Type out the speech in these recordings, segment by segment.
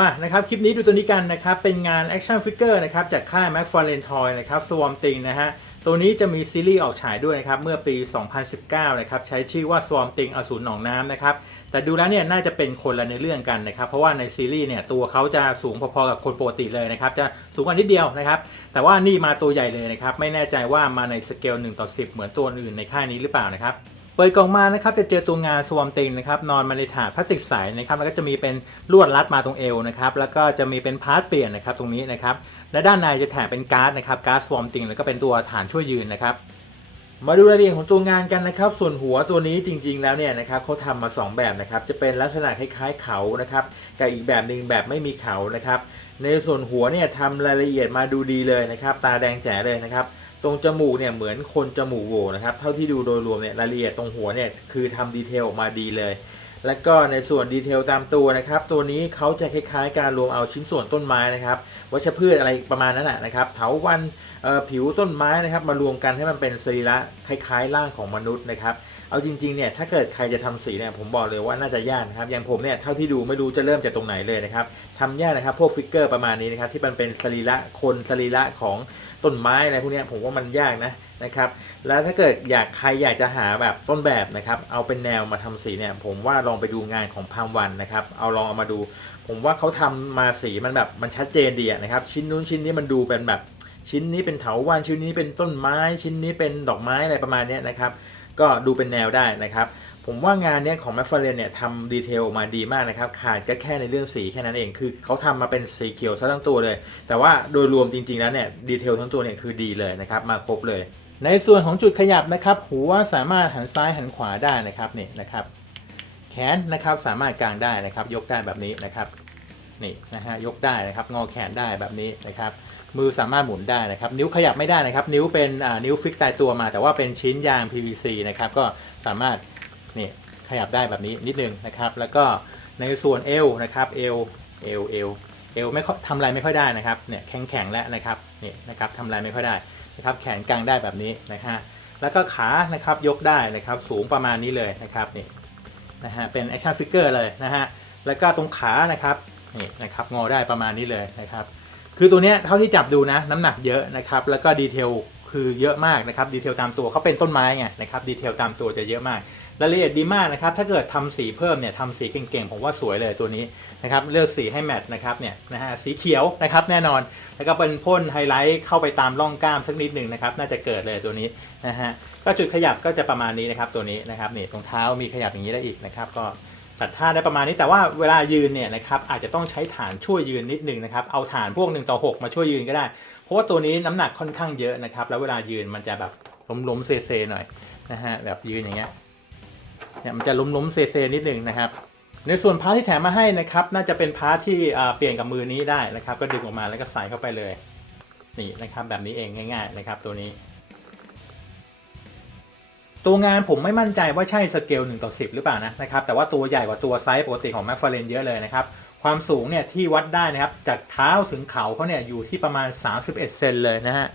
มานะครับคลิปนี้ดูตัวนี้กันนะครับเป็นงาน Action Figure นะครับจากค่าย McFarlane Toy นะครับ Swarm Thing นะฮะตัวนี้จะมีซีรีส์ออกฉายด้วยนะครับเมื่อปี 2019 นะครับใช้ชื่อว่า Swarm Thing อสูรหนองน้ำนะครับแต่ดูแล้วเนี่ยน่าจะเป็นคนละในเรื่องกันนะครับเพราะว่าในซีรีส์เนี่ยตัวเขาจะสูงพอๆกับคนปกติเลยนะครับจะสูงกว่านิดเดียวนะครับแต่ว่านี่มาตัวใหญ่เลยนะครับไม่แน่ใจว่ามาในสเกล1ต่อ10 เหมือนตัวอื่นในค่ายนี้หรือเปล่านะครับ ปิดกล่องมานะครับจะเจอตัวงานสวอมติงนะครับนอนมาในถาดพลาสติกใสนะครับแล้วก็จะมีเป็นลวดรัดมาตรงเอวนะครับแล้วก็จะมีเป็นพาร์ทเปลี่ยนนะครับตรงนี้นะครับและด้านในจะแถมเป็นการ์ดนะครับการ์ดสวอมติงแล้วก็เป็นตัวฐานช่วยยืนนะครับมาดูรายละเอียดของตัวงานกันนะครับ ส่วนหัวตัวนี้จริง ๆ แล้วเนี่ยนะครับเขาทำมา 2 แบบนะครับจะเป็นลักษณะคล้ายๆเขานะครับกับอีกแบบหนึ่งแบบไม่มีเขานะครับในส่วนหัวเนี่ยทำรายละเอียดมาดูดีเลยนะครับตาแดงแจ๋เลยนะครับ ตรงจมูกเนี่ยเหมือนคนจมูกโหวนะครับ เท่าที่ดูโดยรวมเนี่ยรายละเอียดตรงหัวเนี่ยคือทำดีเทลออกมาดีเลย แล้วก็ในส่วนดีเทลตามตัวนะครับ ตัวนี้เขาจะคล้ายๆ การรวมเอาชิ้นส่วนต้นไม้นะครับวัชพืชอะไรประมาณนั้นนะนะครับเถาวัน ผิวต้นไม้นะครับมารวมกันให้มันเป็นสรีระคล้ายๆร่างของมนุษย์นะครับเอาจริงๆเนี่ยถ้าเกิดใครจะทำสีเนี่ยผมบอกเลยว่าน่าจะยากนะครับอย่างผมเนี่ยเท่าที่ดูไม่รู้จะเริ่มจากตรงไหนเลยนะครับทำยากนะครับพวกฟิกเกอร์ประมาณนี้นะครับที่มันเป็นสรีระคนสรีระของต้นไม้อะไรพวกนี้ผมว่ามันยากนะนะครับแล้วถ้าเกิดอยากใครอยากจะหาแบบต้นแบบนะครับเอาเป็นแนวมาทำสีเนี่ยผมว่าลองไปดูงานของพามวันนะครับเอาลองเอามาดู ผมว่าเขาทำมาสีมันแบบมันชัดเจนดีนะครับชิ้นนู้นชิ้นนี้มันดูเป็นแบบ ชิ้นนี้เป็นเถาวัลย์ชิ้นนี้เป็นต้นไม้ ชิ้นนี้เป็นดอกไม้อะไรประมาณนี้นะครับก็ดูเป็นแนวได้นะครับ ผมว่างานเนี้ยของแมฟเฟรนเนี่ยทำดีเทลออกมาดีมากนะครับ ขาดก็แค่ในเรื่องสีแค่นั้นเองคือเขาทำมาเป็นสีเขียวซะทั้งตัวเลย แต่ว่าโดยรวมจริงๆแล้วเนี่ยดีเทลทั้งตัวเนี่ยคือดีเลยนะครับมาครบเลย ในส่วนของจุดขยับนะครับหัวสามารถหันซ้ายหันขวาได้นะครับนี่นะครับ แขนนะครับสามารถกางได้นะครับ ยกได้แบบนี้นะครับ นี่นะฮะยกได้นะครับงอแขนได้แบบนี้นะครับมือสามารถหมุนได้นะครับ นิ้วขยับไม่ได้นะครับ นิ้วเป็นอ่านิ้วฟิกตายตัวมา แต่ว่าเป็นชิ้นยาง PVC นะครับก็สามารถนี่ขยับได้แบบนี้นิดนึงนะครับ แล้วก็ในส่วนเอวนะครับเอวเอวเอวเอวไม่ค่อยทำอะไรไม่ค่อยได้นะครับเนี่ยแข็งแข็งแล้วนะครับนี่นะครับทำอะไรไม่ค่อยได้นะครับ แขนกางได้แบบนี้นะฮะแล้วก็ขานะครับยกได้นะครับสูงประมาณนี้เลยนะครับนี่นะฮะเป็น action figure เลยนะฮะแล้วก็ตรงขานะครับ นี่นะครับงอได้ประมาณนี้เลยนะครับ คือตัวเนี้ยเท่าที่จับดูนะน้ำหนักเยอะนะครับ แล้วก็ดีเทลคือเยอะมากนะครับดีเทลตามตัวเขาเป็นต้นไม้ไงนะครับดีเทลตามตัวจะเยอะมากรายละเอียดดีมากนะครับถ้าเกิดทำสีเพิ่มเนี่ยทำสีเก่งๆผมว่าสวยเลยตัวนี้นะครับเลือกสีให้แมทนะครับเนี่ยนะฮะสีเขียวนะครับแน่นอนแล้วก็เป็นพ่นไฮไลท์เข้าไปตามร่องกล้ามสักนิดหนึ่งนะครับน่าจะเกิดเลยตัวนี้นะฮะก็จุดขยับก็จะประมาณนี้นะครับตัวนี้นะครับนี่ตรงเท้ามีขยับอย่างนี้ได้อีกนะครับก็ ตัดท่าได้ประมาณนี้แต่ว่าเวลายืนเนี่ยนะครับอาจจะต้องใช้ฐานช่วยยืนนิดหนึงนะครับเอาฐานพวก1ต่อ6 มาช่วยยืนก็ได้ เพราะว่าตัวนี้น้ำหนักค่อนข้างเยอะนะครับ แล้วเวลายืนมันจะแบบล้มๆเซๆหน่อยนะฮะแบบยืนอย่างเงี้ยเนี่ยมันจะล้มๆเซๆนิดหนึงนะครับในส่วนพาร์ทที่แถมมาให้นะครับ น่าจะเป็นพาร์ทที่เปลี่ยนกับมือนี้ได้นะครับ ก็ดึงออกมาแล้วก็ใส่เข้าไปเลย นี่นะครับ แบบนี้เองง่าย ๆ นะครับ ตัวนี้ ตัวงานผมไม่มั่นใจว่าใช่สเกล1ต่อ10 หรือเปล่านะนะครับแต่ว่าตัวใหญ่กว่าตัวไซส์ปกติของแม f ฟ r เรนเยอะเลยนะครับความสูงเนี่ยที่วัดได้นะครับจากเท้าถึงเข่าเขาเนี่ยอยู่ที่ประมาณ 31 เซนเลยนะฮะ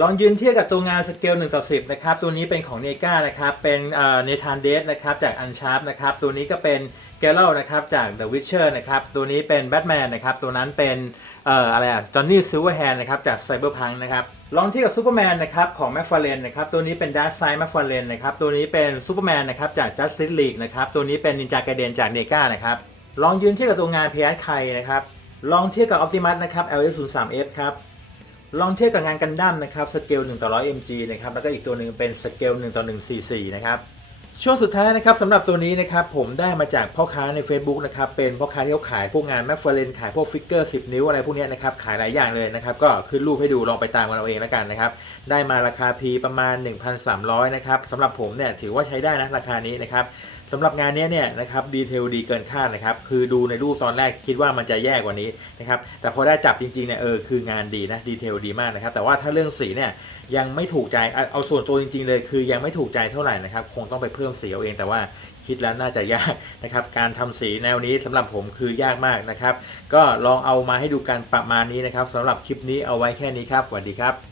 ลองยืนเทียบกับตัวงานสเกล1ต่อ10 นะครับ ตัวนี้เป็นของเนกานะครับเป็นเนธานเดสนะครับจากอันชาร์ปนะครับตัวนี้ก็เป็นเกลเลนะครับจาก The Witcher นะครับตัวนี้เป็นแบทแมนนะครับตัวนั้นเป็น เอ่ออะไรอะจอห์นนี่ซิลเวอร์แฮนนะครับจากไซเบอร์พังนะครับลองเทียบกับซูเปอร์แมนนะครับของแมฟฟาเรนนะครับตัวนี้เป็นดาร์ s ไซด์แมฟฟาเรนนะครับตัวนี้เป็นซูเปอร์แมนนะครับจาก Justice League นะครับตัวนี้เป็นนินจา a กเดนจากเนกานะครับลองยืนเทียบกับตัวงานพี s ไคนะครับลองเทียบกับ Optimus นะครับ LS03F ครับลองเทียบกับงานกันดั้มนะครับสเกล1ต่อ100 mg นะครับแล้วก็อีกตัวหนึ่งเป็นสเกล1ต่อ144นะครับ ช่วงสุดท้ายนะครับสำหรับตัวนี้นะครับผมได้มาจากพ่อค้าใน Facebook นะครับเป็นพ่อค้าที่เขาขายพวกงานแมฟเฟรนขายพวกฟิกเกอร์ 10 นิ้วอะไรพวกนี้นะครับขายหลายอย่างเลยนะครับก็ขึ้นรูปให้ดูลองไปตามกันเอาเองแล้วกันนะครับได้มาราคาพีประมาณ 1,300นะครับสำหรับผมเนี่ยถือว่าใช้ได้นะราคานี้นะครับ สำหรับงานนี้เนี่ยนะครับดีเทลดีเกินคาดนะครับคือดูในรูปตอนแรกคิดว่ามันจะแย่กว่านี้นะครับแต่พอได้จับจริงๆเนี่ยเออคืองานดีนะดีเทลดีมากนะครับแต่ว่าถ้าเรื่องสีเนี่ยยังไม่ถูกใจเอาส่วนตัวจริง ๆ เลย คือยังไม่ถูกใจเท่าไหร่นะครับคงต้องไปเพิ่มสีเอาเองแต่ว่าคิดแล้วน่าจะยากนะครับการทำสีแนวนี้สำหรับผมคือยากมากนะครับ ก็ลองเอามาให้ดูกันประมาณนี้นะครับสำหรับคลิปนี้เอาไว้แค่นี้ครับสวัสดีครับ